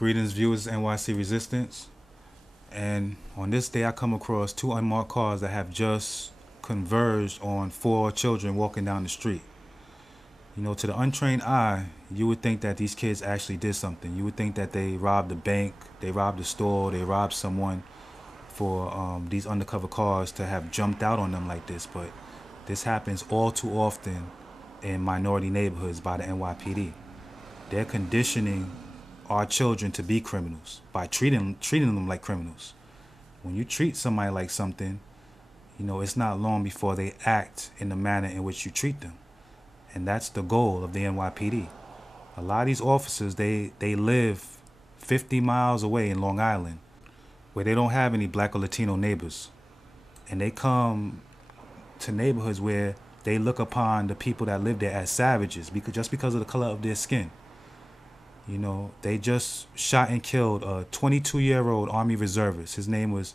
Greetings, viewers, NYC Resistance. And on this day, I come across two unmarked cars that have just converged on four children walking down the street. You know, to the untrained eye, you would think that these kids actually did something. You would think that they robbed a bank, they robbed a store, they robbed someone for these undercover cars to have jumped out on them like this. But this happens all too often in minority neighborhoods by the NYPD. They're conditioning our children to be criminals by treating them like criminals. When you treat somebody like something, you know, it's not long before they act in the manner in which you treat them. And that's the goal of the NYPD. A lot of these officers, they live 50 miles away in Long Island where they don't have any black or Latino neighbors. And they come to neighborhoods where they look upon the people that live there as savages just because of the color of their skin. You know, they just shot and killed a 22-year-old Army reservist. His name was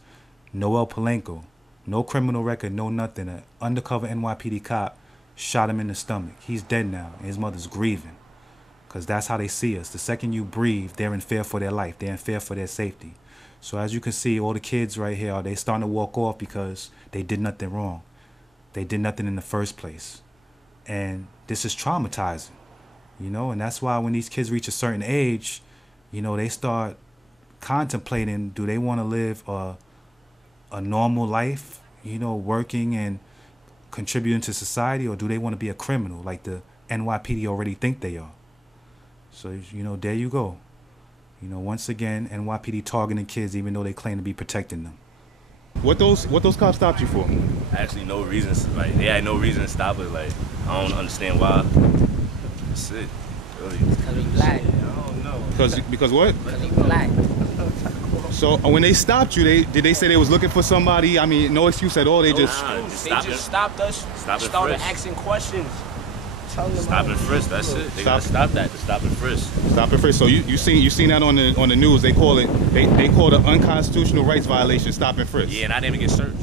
Noel Palenko. No criminal record, no nothing. An undercover NYPD cop shot him in the stomach. He's dead now, and his mother's grieving. Because that's how they see us. The second you breathe, they're in fear for their life. They're in fear for their safety. So as you can see, all the kids right here, they starting to walk off because they did nothing wrong. They did nothing in the first place. And this is traumatizing. You know, and that's why when these kids reach a certain age, you know, they start contemplating, do they want to live a normal life, you know, working and contributing to society, or do they want to be a criminal like the NYPD already think they are? So, you know, there you go. You know, once again, NYPD targeting kids even though they claim to be protecting them. What those cops stopped you for? Actually, no reasons. Like, they had no reason to stop it. Like, I don't understand why. That's it. Really. Because we black. I don't know. Because what? Because we black. So when they stopped you, did they say they was looking for somebody? I mean, no excuse at all. They just stopped us. Started asking questions. Stop and frisk. That's it. They gotta stop that. To stop and frisk. Stop and frisk. So you seen that on the news? They call it an unconstitutional rights violation. Stop and frisk. Yeah, and I didn't even get searched.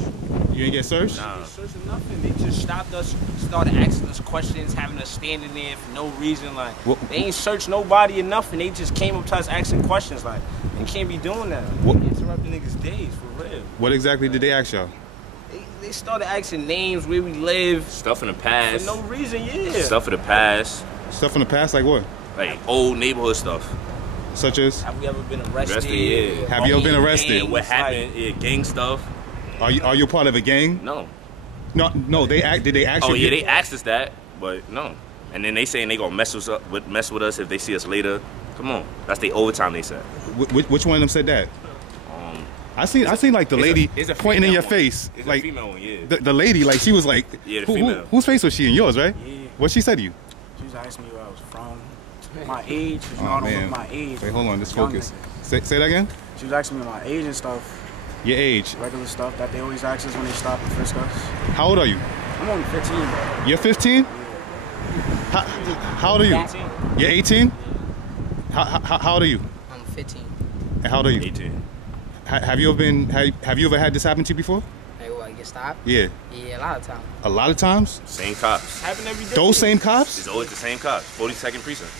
You didn't get searched? Nah. They didn't search or nothing. They just stopped us, started asking us questions, having us standing there for no reason. Like, they ain't searched nobody or nothing. They just came up to us asking questions. Like, they can't be doing that. Interrupting niggas' days, for real. What exactly did they ask y'all? They started asking names, where we live. Stuff in the past. For no reason, yeah. Stuff in the past. Stuff in the past, like what? Like old neighborhood stuff. Such as? Have we ever been arrested? Yeah. Have you ever been arrested? Gang, what happened? Yeah, gang stuff. Are you part of a gang? No. No. Did they actually? Oh yeah, they asked us that, but no. And then they saying they gonna mess with us if they see us later. Come on, that's the overtime they said. Which one of them said that? I seen like the lady pointing in your face. It's like a female one, yeah. The lady, like she was like, yeah, the female. Whose face was she in? Yours, right? Yeah. What she said to you? She was asking me where I was from, my age. Oh man. My age. Wait, hold on, just focus. Say that again. She was asking me my age and stuff. Your age. Regular stuff that they always ask us when they stop and frisk us. How old are you? I'm only 15. You're 15? Yeah. How old are you? 18. You're 18? How old are you? I'm 15. And how old are you? 18. Have you ever had this happen to you before? Like what, get stopped? Yeah. Yeah, a lot of times. A lot of times? Same cops. Happen every day. Those same cops? It's always the same cops. 42nd precinct.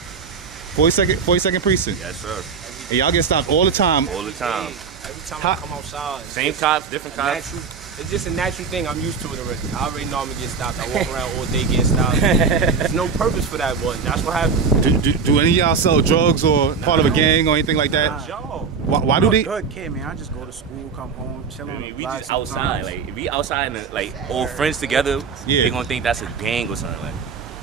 42nd precinct. Yes, sir. And y'all get stopped all the time. All the time. Every time I come outside. Same cops, different cops. It's just a natural thing. I'm used to it already. I already know I'm gonna get stopped. I walk around all day getting stopped. There's no purpose for that, but that's what happens. Do any of y'all sell drugs or part of a gang or anything like that? Yo. Why do they? I'm a good kid, man. I just go to school, come home, chill on the We block just outside. sometimes. Like if we outside and like all friends together, Yeah. they gonna think that's a gang or something. Like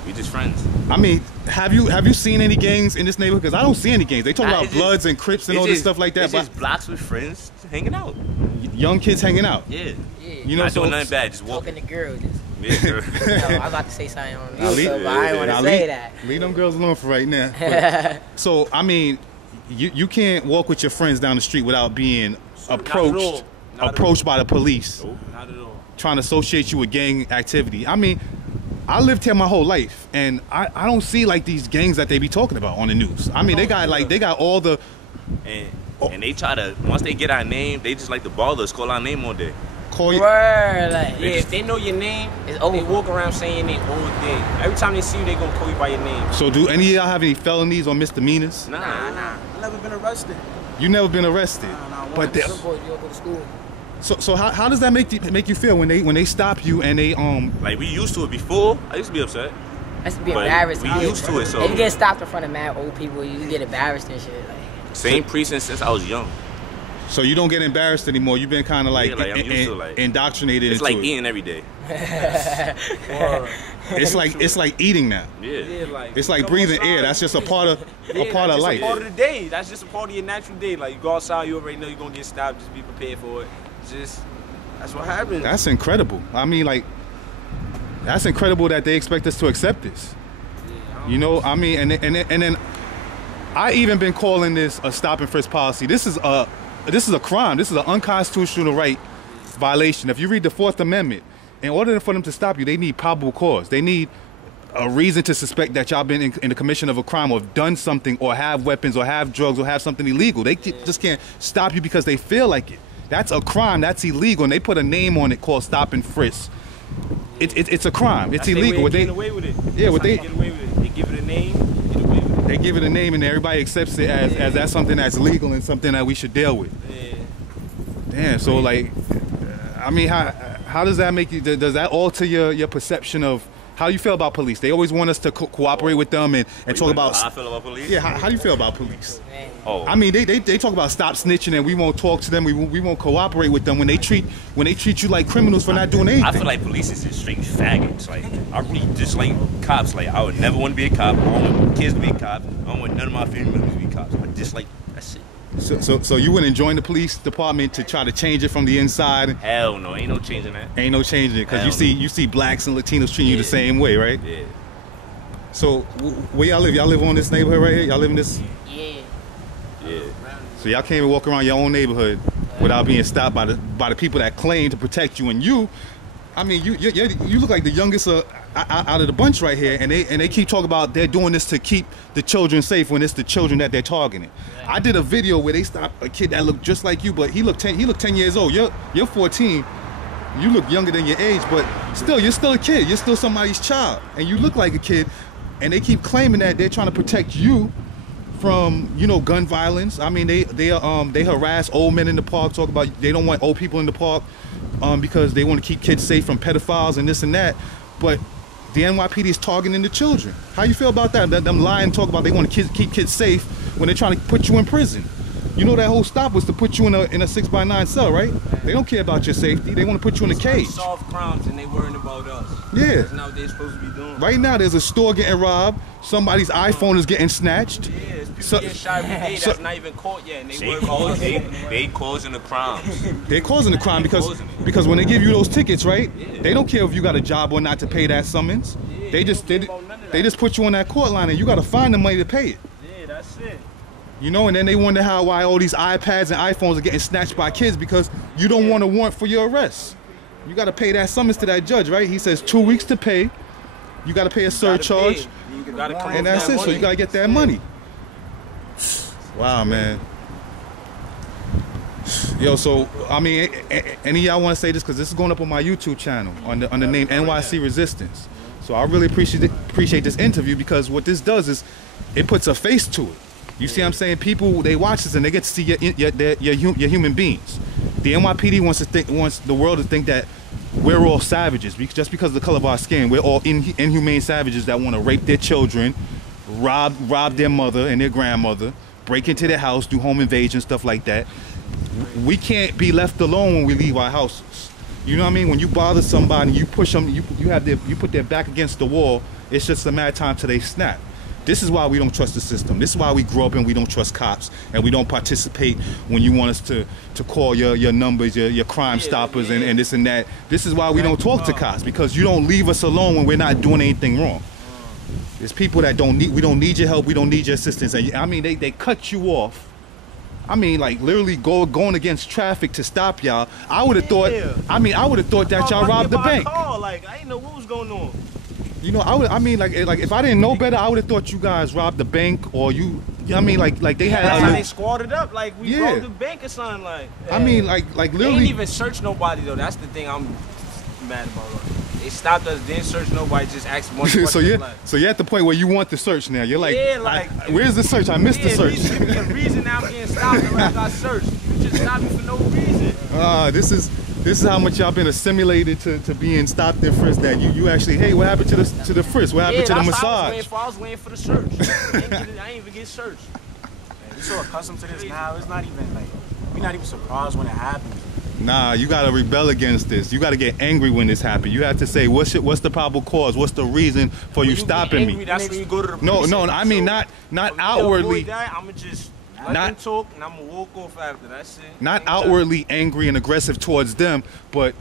we just friends. I mean, have you seen any gangs in this neighborhood? Because I don't see any gangs. They talk Nah, about it's just- Bloods and Crips and all this stuff like that. It's just blocks with friends hanging out. Young kids hanging out. Yeah. Yeah. You know, Not so doing nothing bad, just Talking walking. to girls. Just, Yeah, girl. I was about to say something on Now, you, but I didn't want to say that. Leave them girls alone for right now. But, so I mean, you can't walk with your friends down the street without being approached by the police, Not at all. trying to associate you with gang activity. I mean, I lived here my whole life, and I don't see like these gangs that they be talking about on the news. I mean, they got all the. And they try to, once they get our name, they just like to bother us, call our name all day. Call you. Word, like, Yeah, if they know your name, It's they over. walk around saying your name all day. Every time they see you, they gonna call you by your name. So do any of y'all have any felonies or misdemeanors? Nah. I never been arrested. You never been arrested. Nah, But You don't go to school. so how does that make you feel when they stop you and they Like, we used to it before. I used to be upset. That's to be But embarrassed. we used to it, so- If you get stopped in front of mad old people, you get embarrassed and shit. Like, Same precinct since I was young. so you don't get embarrassed anymore. You've been kind of like, Yeah, like, I'm used to, like, indoctrinated It's into like it. eating every day. It's like eating now. Yeah. like It's like come breathing outside. air. That's just a part of Yeah, a part that's of just life. a part of the day. That's just a part of your natural day. Like, you go outside, you already know you're gonna get stopped. Just be prepared for it. That's what happens. That's incredible. I mean, like, that's incredible that they expect us to accept this. You know, I mean, and then I even been calling this a stop and frisk policy. This is a crime. This is an unconstitutional right violation. If you read the Fourth Amendment, in order for them to stop you, they need probable cause. They need a reason to suspect that y'all been in the commission of a crime or have done something or have weapons or have drugs or have something illegal. They just can't stop you because they feel like it. That's a crime. That's illegal. And they put a name on it called stop and frisk. It's a crime. It's That's their illegal. way of getting away with it. Yeah, That's what how they- get away with it. They give it a name, get away with it. They give it a name and everybody accepts it as that's something that's legal and something that we should deal with. Yeah. Damn. So like, I mean, how does that make you? Does that alter your perception of how you feel about police? They always want us to cooperate with them and talk about. How I feel about police? Yeah. How do you feel about police? man. Oh. I mean, they talk about stop snitching and we won't talk to them. We won't cooperate with them when they treat you like criminals for not doing anything. I feel like police is just straight faggots. Like, I really dislike cops. Like, I would never want to be a cop. I don't want my kids to be cops. I don't want none of my family members to be cops. I dislike that shit. So you wouldn't join the police department to try to change it from the inside? Hell no, ain't no changing that. Ain't no changing it because Hell you see blacks and Latinos treating you the Yeah. same way, right? Yeah. So where y'all live? Y'all live on this neighborhood right here? Y'all live in this? Yeah. Yeah. So y'all can't even walk around your own neighborhood without being stopped by the people that claim to protect you. And you, I mean, you look like the youngest out of the bunch right here, and they keep talking about they're doing this to keep the children safe when it's the children that they're targeting. I did a video where they stopped a kid that looked just like you, but he looked 10 years old. You're 14. You look younger than your age, but still, you're still a kid. You're still somebody's child, and you look like a kid. And they keep claiming that they're trying to protect you from, gun violence. I mean, they harass old men in the park, talk about they don't want old people in the park because they want to keep kids safe from pedophiles and this and that. But the NYPD is targeting the children. How you feel about that? Them lying, talk about they want to keep kids safe when they're trying to put you in prison. You know that whole stop was to put you in a 6x9 cell, right? They don't care about your safety. They want to put you in a cage. Solve crimes and they worrying about us. Yeah. That's not what they're supposed to be doing. Right now, there's a store getting robbed. Somebody's iPhone is getting snatched. Yeah, it's people So- getting shot every day so- that's not even caught yet, and they worry about us. They causing the crimes. They're causing the crime because when they give you those tickets, right? They don't care if you got a job or not to pay that summons. They just put you on that court line and you got to find the money to pay it. Yeah, that's it. And then they wonder why all these iPads and iPhones are getting snatched by kids because you don't want a warrant for your arrest. You got to pay that summons to that judge, right? He says 2 weeks to pay. You got to pay a surcharge, You gotta come and up that's with it. that So you got to get that money. Wow, man. Yo, so I mean, any of y'all want to say this because this is going up on my YouTube channel on the name NYC Resistance. So I really appreciate this interview because what this does is it puts a face to it. You see what I'm saying? People, they watch this and they get to see your human beings. The NYPD wants the world to think that we're all savages just because of the color of our skin. We're all inhumane savages that want to rape their children, rob their mother and their grandmother, break into their house, do home invasion, stuff like that. We can't be left alone when we leave our houses. You know what I mean? When you bother somebody, you push them, you put their back against the wall. It's just a matter of time till they snap. This is why we don't trust the system. This is why we grow up and we don't trust cops and we don't participate when you want us to call your numbers, your crime stoppers and this and that. This is why we don't talk to cops because you don't leave us alone when we're not doing anything wrong. There's people that we don't need your help, we don't need your assistance. And I mean, they cut you off. I mean, like literally going against traffic to stop y'all. I would have thought. I mean, I would have thought that y'all robbed the bank. Like, I didn't know what was going on. You know, I mean, like if I didn't know better, I would have thought you guys robbed the bank or you. I mean, like they had. That's how they squatted up. Like we Yeah. robbed the bank or something. Like I mean, like they literally. ain't even search nobody though. That's the thing I'm mad about. They stopped us, didn't search nobody, just asked one question. So you're at the point where you want the search now. You're like, Yeah, like, where's the search? I missed the search. Give me a reason now I'm getting stopped and I got searched. You just stopped me for no reason. This is how much y'all been assimilated to being stopped and frisked that you actually, hey, what happened to the frisk? What happened to the massage? I was waiting for the search. I ain't even get searched. We're so accustomed to this now, it's not even like, we're not even surprised when it happens. Nah, you gotta rebel against this. You gotta get angry when this happens. You have to say, what's the probable cause? What's the reason for you stopping me? That's when you go to the No, police. I mean not outwardly. I'ma just let them talk and I'ma walk off after. That's it. Not outwardly angry and aggressive towards them, but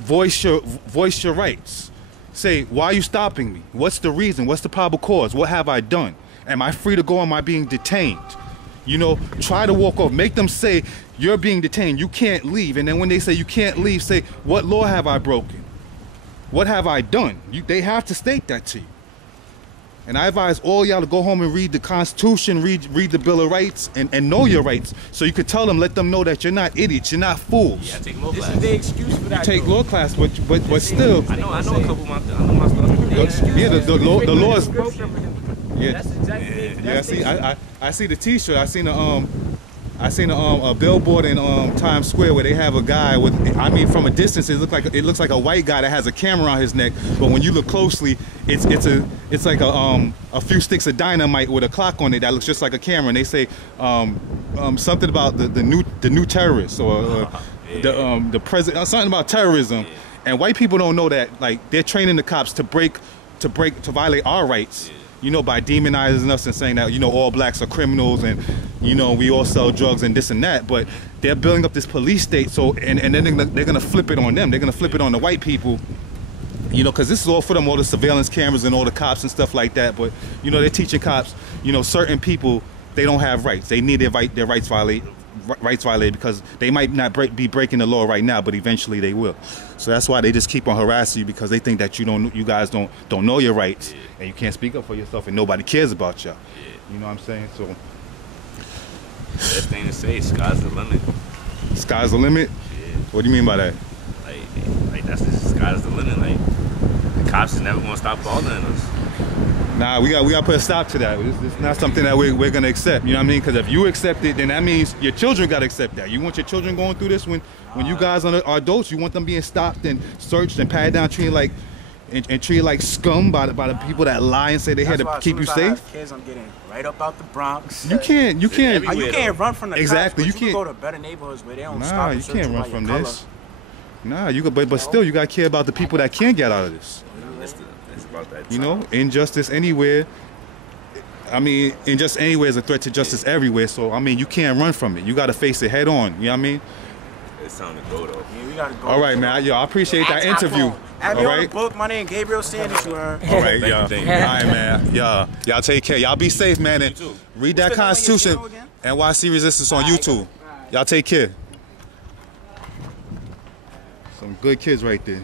voice your rights. Say, why are you stopping me? What's the reason? What's the probable cause? What have I done? Am I free to go? Am I being detained? You know, try to walk off. Make them say, you're being detained. You can't leave. And then when they say you can't leave, say, what law have I broken? What have I done? They have to state that to you. And I advise all y'all to go home and read the Constitution, read the Bill of Rights, and know your rights. So you could tell them, let them know that you're not idiots, you're not fools. Yeah, I take law This class. is the excuse for that. You take law class, but still. I know a couple of my stuff. Yeah, the law is. Yeah. That's exactly Yeah, I see the T-shirt. I seen a billboard in Times Square where they have a guy with. I mean, from a distance, it looks like a white guy that has a camera on his neck. But when you look closely, it's like a few sticks of dynamite with a clock on it that looks just like a camera. And they say something about the new terrorists or the president, something about terrorism. And white people don't know that. Like, they're training the cops to violate our rights. You know, by demonizing us and saying that, you know, all blacks are criminals and, you know, we all sell drugs and this and that. But they're building up this police state, so and then they're going to flip it on them. They're going to flip it on the white people, you know, because this is all for them, all the surveillance cameras and all the cops and stuff like that. But, you know, they're teaching cops, you know, certain people, they don't have rights. They need their rights violated because they might not be breaking the law right now, but eventually they will. So that's why they just keep on harassing you, because they think that you guys don't know your rights, and you can't speak up for yourself, and nobody cares about y'all. You know what I'm saying? So Best thing to say, sky's the limit. Sky's the limit? Yeah. What do you mean by that? Like that's the sky's the limit. Like, the cops is never gonna stop bothering us. Nah, we got to put a stop to that. It's not something that we're going to accept. You know what I mean? Because if you accept it, then that means your children got to accept that. You want your children going through this when you guys are adults. You want them being stopped and searched and patted down, treated like scum by the people that lie and say they're here to keep you safe. I have kids, I'm getting right up out the Bronx. You can't. You can't run from the exactly. cops, you can't can't go to better neighborhoods where they don't stop. Nah, and you search can't you run by your from color. this. Nah, you got, but still, you got to care about the people that can't get out of this. It's about that. You know, injustice anywhere. I mean, injustice anywhere is a threat to justice everywhere. So, I mean, you can't run from it. You got to face it head on. You know what I mean? It's time to go, though. Yeah, we gotta go. All right, man. Yo, I appreciate that interview. Add me All on the right. book. My name Gabriel Sanders. You heard? All right, Thank you. All right, man. Y'all take care. Y'all be safe, man. And too. read that What's the name of your Constitution. channel again? NYC Resistance on YouTube. Y'all take care. Some good kids right there.